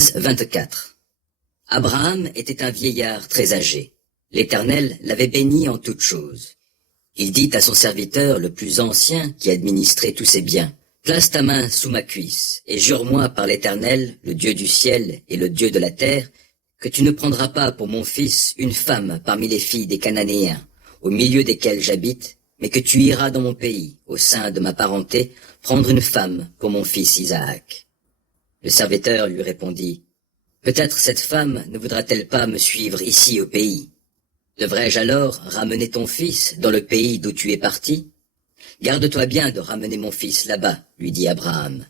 24. Abraham était un vieillard très âgé. L'Éternel l'avait béni en toutes choses. Il dit à son serviteur le plus ancien qui administrait tous ses biens, « Place ta main sous ma cuisse, et jure-moi par l'Éternel, le Dieu du ciel et le Dieu de la terre, que tu ne prendras pas pour mon fils une femme parmi les filles des Cananéens, au milieu desquels j'habite, mais que tu iras dans mon pays, au sein de ma parenté, prendre une femme pour mon fils Isaac. » Le serviteur lui répondit, « Peut-être cette femme ne voudra-t-elle pas me suivre ici au pays? Devrais-je alors ramener ton fils dans le pays d'où tu es parti? Garde-toi bien de ramener mon fils là-bas, lui dit Abraham.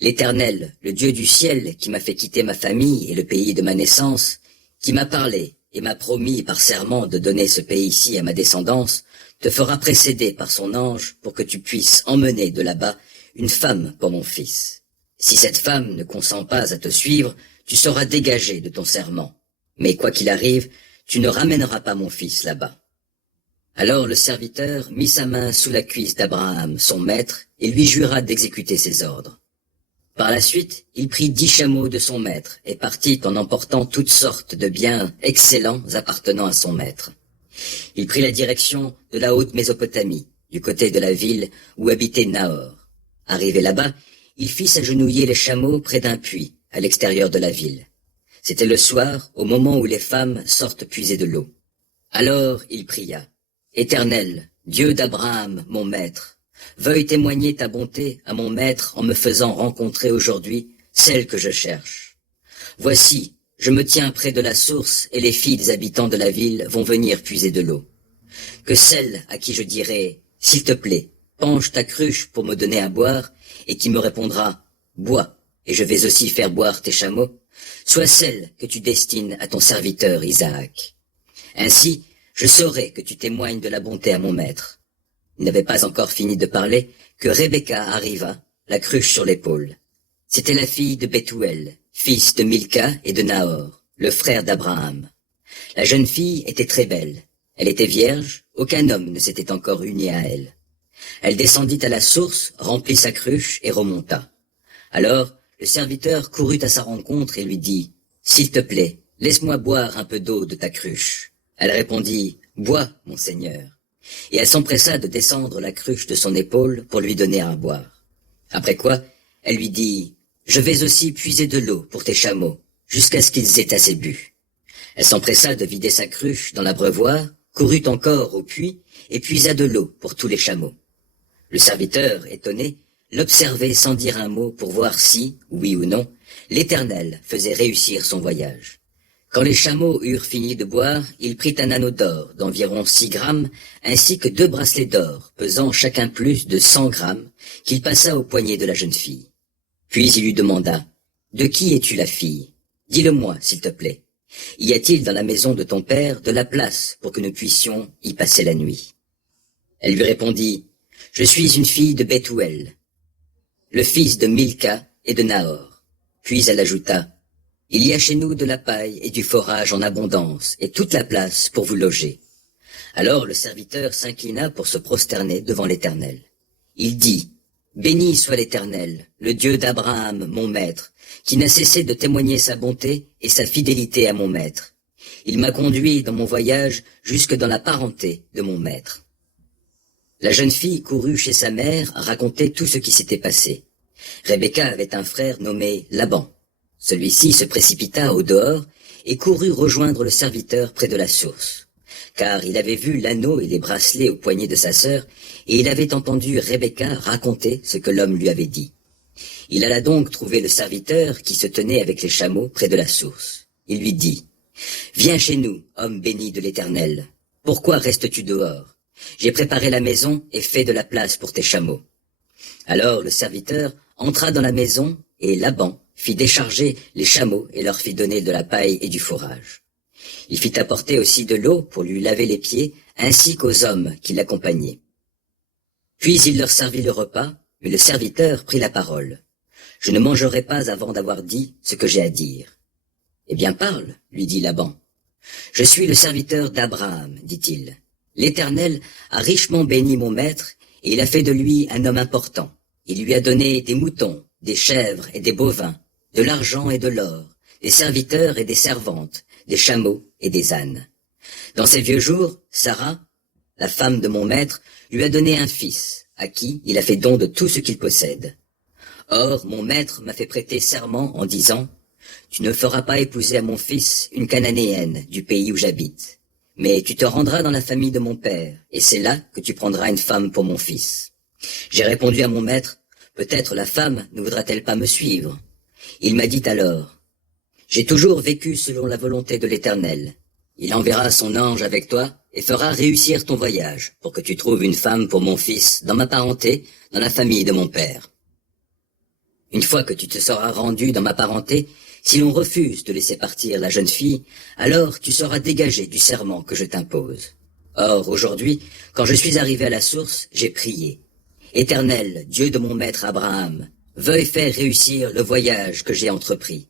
L'Éternel, le Dieu du ciel, qui m'a fait quitter ma famille et le pays de ma naissance, qui m'a parlé et m'a promis par serment de donner ce pays-ci à ma descendance, te fera précéder par son ange pour que tu puisses emmener de là-bas une femme pour mon fils. Si cette femme ne consent pas à te suivre, tu seras dégagé de ton serment. Mais quoi qu'il arrive, tu ne ramèneras pas mon fils là-bas. » Alors le serviteur mit sa main sous la cuisse d'Abraham, son maître, et lui jura d'exécuter ses ordres. Par la suite, il prit 10 chameaux de son maître et partit en emportant toutes sortes de biens excellents appartenant à son maître. Il prit la direction de la haute Mésopotamie, du côté de la ville où habitait Nahor. Arrivé là-bas, il fit s'agenouiller les chameaux près d'un puits, à l'extérieur de la ville. C'était le soir, au moment où les femmes sortent puiser de l'eau. Alors il pria, « Éternel, Dieu d'Abraham, mon maître, veuille témoigner ta bonté à mon maître en me faisant rencontrer aujourd'hui celle que je cherche. Voici, je me tiens près de la source et les filles des habitants de la ville vont venir puiser de l'eau. Que celle à qui je dirai, s'il te plaît, penche ta cruche pour me donner à boire, et qui me répondra, bois, et je vais aussi faire boire tes chameaux, soit celle que tu destines à ton serviteur Isaac. Ainsi, je saurai que tu témoignes de la bonté à mon maître. » Il n'avait pas encore fini de parler que Rebecca arriva, la cruche sur l'épaule. C'était la fille de Bethuel, fils de Milca et de Nahor, le frère d'Abraham. La jeune fille était très belle. Elle était vierge, aucun homme ne s'était encore uni à elle. Elle descendit à la source, remplit sa cruche et remonta. Alors, le serviteur courut à sa rencontre et lui dit, « S'il te plaît, laisse-moi boire un peu d'eau de ta cruche. » Elle répondit, « Bois, mon seigneur. » Et elle s'empressa de descendre la cruche de son épaule pour lui donner à boire. Après quoi, elle lui dit, « Je vais aussi puiser de l'eau pour tes chameaux, jusqu'à ce qu'ils aient assez bu. » Elle s'empressa de vider sa cruche dans l'abreuvoir, courut encore au puits et puisa de l'eau pour tous les chameaux. Le serviteur, étonné, l'observait sans dire un mot pour voir si, oui ou non, l'Éternel faisait réussir son voyage. Quand les chameaux eurent fini de boire, il prit un anneau d'or d'environ 6 grammes, ainsi que 2 bracelets d'or, pesant chacun plus de 100 grammes, qu'il passa au poignet de la jeune fille. Puis il lui demanda, « De qui es-tu la fille? Dis-le-moi, s'il te plaît. Y a-t-il dans la maison de ton père de la place pour que nous puissions y passer la nuit? » Elle lui répondit, « Je suis une fille de Bethuel, le fils de Milca et de Nahor. » Puis elle ajouta, « Il y a chez nous de la paille et du forage en abondance, et toute la place pour vous loger. » Alors le serviteur s'inclina pour se prosterner devant l'Éternel. Il dit, « Béni soit l'Éternel, le Dieu d'Abraham, mon maître, qui n'a cessé de témoigner sa bonté et sa fidélité à mon maître. Il m'a conduit dans mon voyage jusque dans la parenté de mon maître. » La jeune fille courut chez sa mère raconter tout ce qui s'était passé. Rebecca avait un frère nommé Laban. Celui-ci se précipita au dehors et courut rejoindre le serviteur près de la source, car il avait vu l'anneau et les bracelets au poignet de sa sœur, et il avait entendu Rebecca raconter ce que l'homme lui avait dit. Il alla donc trouver le serviteur qui se tenait avec les chameaux près de la source. Il lui dit, « Viens chez nous, homme béni de l'Éternel. Pourquoi restes-tu dehors? J'ai préparé la maison et fait de la place pour tes chameaux. » Alors le serviteur entra dans la maison, et Laban fit décharger les chameaux et leur fit donner de la paille et du fourrage. Il fit apporter aussi de l'eau pour lui laver les pieds, ainsi qu'aux hommes qui l'accompagnaient. Puis il leur servit le repas, mais le serviteur prit la parole. « Je ne mangerai pas avant d'avoir dit ce que j'ai à dire. »« Eh bien parle, lui dit Laban. »« Je suis le serviteur d'Abraham, dit-il. L'Éternel a richement béni mon maître, et il a fait de lui un homme important. Il lui a donné des moutons, des chèvres et des bovins, de l'argent et de l'or, des serviteurs et des servantes, des chameaux et des ânes. Dans ses vieux jours, Sarah, la femme de mon maître, lui a donné un fils, à qui il a fait don de tout ce qu'il possède. Or, mon maître m'a fait prêter serment en disant « Tu ne feras pas épouser à mon fils une Cananéenne du pays où j'habite, mais tu te rendras dans la famille de mon père, et c'est là que tu prendras une femme pour mon fils. » J'ai répondu à mon maître « Peut-être la femme ne voudra-t-elle pas me suivre ?» Il m'a dit alors « J'ai toujours vécu selon la volonté de l'Éternel. Il enverra son ange avec toi et fera réussir ton voyage pour que tu trouves une femme pour mon fils dans ma parenté, dans la famille de mon père. Une fois que tu te seras rendu dans ma parenté, si l'on refuse de laisser partir la jeune fille, alors tu seras dégagé du serment que je t'impose. Or, aujourd'hui, quand je suis arrivé à la source, j'ai prié. Éternel, Dieu de mon maître Abraham, veuille faire réussir le voyage que j'ai entrepris.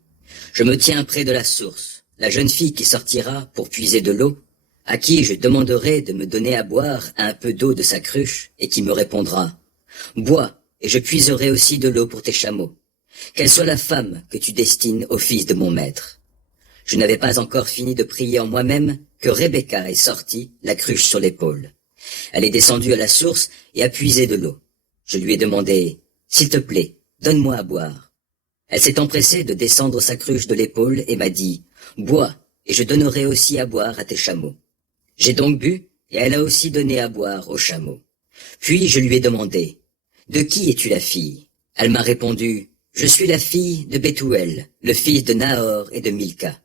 Je me tiens près de la source, la jeune fille qui sortira pour puiser de l'eau, à qui je demanderai de me donner à boire un peu d'eau de sa cruche, et qui me répondra « Bois, et je puiserai aussi de l'eau pour tes chameaux. Qu'elle soit la femme que tu destines au fils de mon maître. » Je n'avais pas encore fini de prier en moi-même que Rebecca est sortie, la cruche sur l'épaule. Elle est descendue à la source et a puisé de l'eau. Je lui ai demandé « S'il te plaît, donne-moi à boire. » Elle s'est empressée de descendre sa cruche de l'épaule et m'a dit « Bois, et je donnerai aussi à boire à tes chameaux. » J'ai donc bu, et elle a aussi donné à boire aux chameaux. Puis je lui ai demandé « De qui es-tu la fille ?» Elle m'a répondu « Je suis la fille de Bethuel, le fils de Nahor et de Milka. »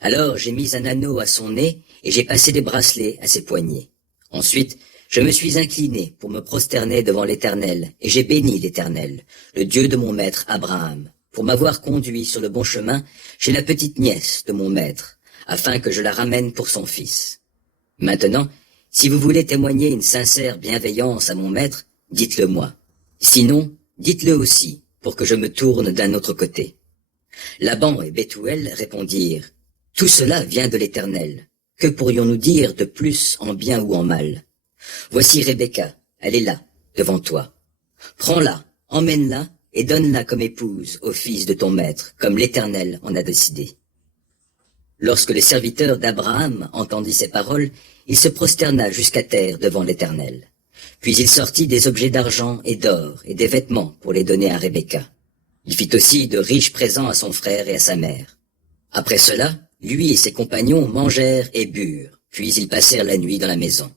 Alors j'ai mis un anneau à son nez et j'ai passé des bracelets à ses poignets. Ensuite, je me suis incliné pour me prosterner devant l'Éternel, et j'ai béni l'Éternel, le Dieu de mon maître Abraham, pour m'avoir conduit sur le bon chemin chez la petite nièce de mon maître, afin que je la ramène pour son fils. Maintenant, si vous voulez témoigner une sincère bienveillance à mon maître, dites-le moi. Sinon, dites-le aussi, pour que je me tourne d'un autre côté. Laban et Bethuel répondirent, « Tout cela vient de l'Éternel. Que pourrions-nous dire de plus en bien ou en mal? Voici Rebecca, elle est là, devant toi. Prends-la, emmène-la et donne-la comme épouse au fils de ton maître, comme l'Éternel en a décidé. » Lorsque le serviteur d'Abraham entendit ces paroles, il se prosterna jusqu'à terre devant l'Éternel. Puis il sortit des objets d'argent et d'or et des vêtements pour les donner à Rebecca. Il fit aussi de riches présents à son frère et à sa mère. Après cela, lui et ses compagnons mangèrent et burent, puis ils passèrent la nuit dans la maison.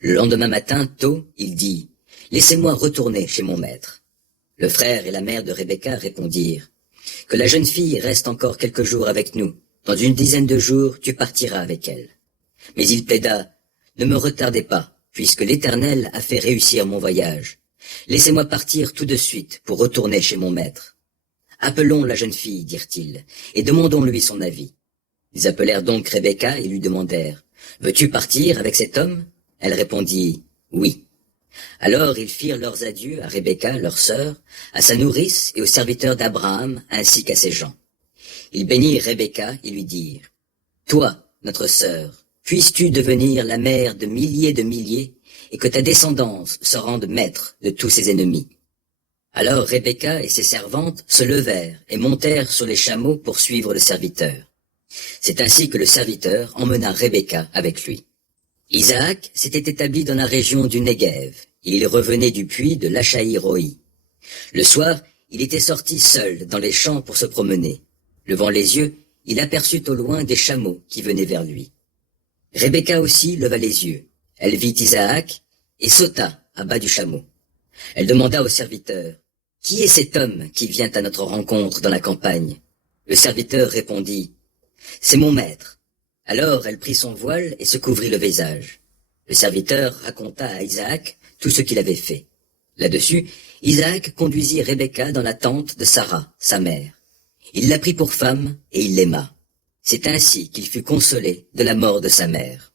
Le lendemain matin, tôt, il dit « Laissez-moi retourner chez mon maître. » Le frère et la mère de Rebecca répondirent « Que la jeune fille reste encore quelques jours avec nous. Dans une dizaine de jours, tu partiras avec elle. » Mais il plaida « Ne me retardez pas, puisque l'Éternel a fait réussir mon voyage. Laissez-moi partir tout de suite pour retourner chez mon maître. » « Appelons la jeune fille, dirent-ils, et demandons-lui son avis. » Ils appelèrent donc Rebecca et lui demandèrent « Veux-tu partir avec cet homme ?» Elle répondit « Oui. » Alors ils firent leurs adieux à Rebecca, leur sœur, à sa nourrice et aux serviteurs d'Abraham, ainsi qu'à ses gens. Ils bénirent Rebecca et lui dirent « Toi, notre sœur, puisses-tu devenir la mère de milliers, et que ta descendance se rende maître de tous ses ennemis. » Alors Rebecca et ses servantes se levèrent et montèrent sur les chameaux pour suivre le serviteur. C'est ainsi que le serviteur emmena Rebecca avec lui. Isaac s'était établi dans la région du Negev, et il revenait du puits de l'Achaï-Roi. Le soir, il était sorti seul dans les champs pour se promener. Levant les yeux, il aperçut au loin des chameaux qui venaient vers lui. Rebecca aussi leva les yeux. Elle vit Isaac et sauta à bas du chameau. Elle demanda au serviteur « Qui est cet homme qui vient à notre rencontre dans la campagne ?» Le serviteur répondit « C'est mon maître. » Alors elle prit son voile et se couvrit le visage. Le serviteur raconta à Isaac tout ce qu'il avait fait. Là-dessus, Isaac conduisit Rebecca dans la tente de Sarah, sa mère. Il la prit pour femme et il l'aima. C'est ainsi qu'il fut consolé de la mort de sa mère.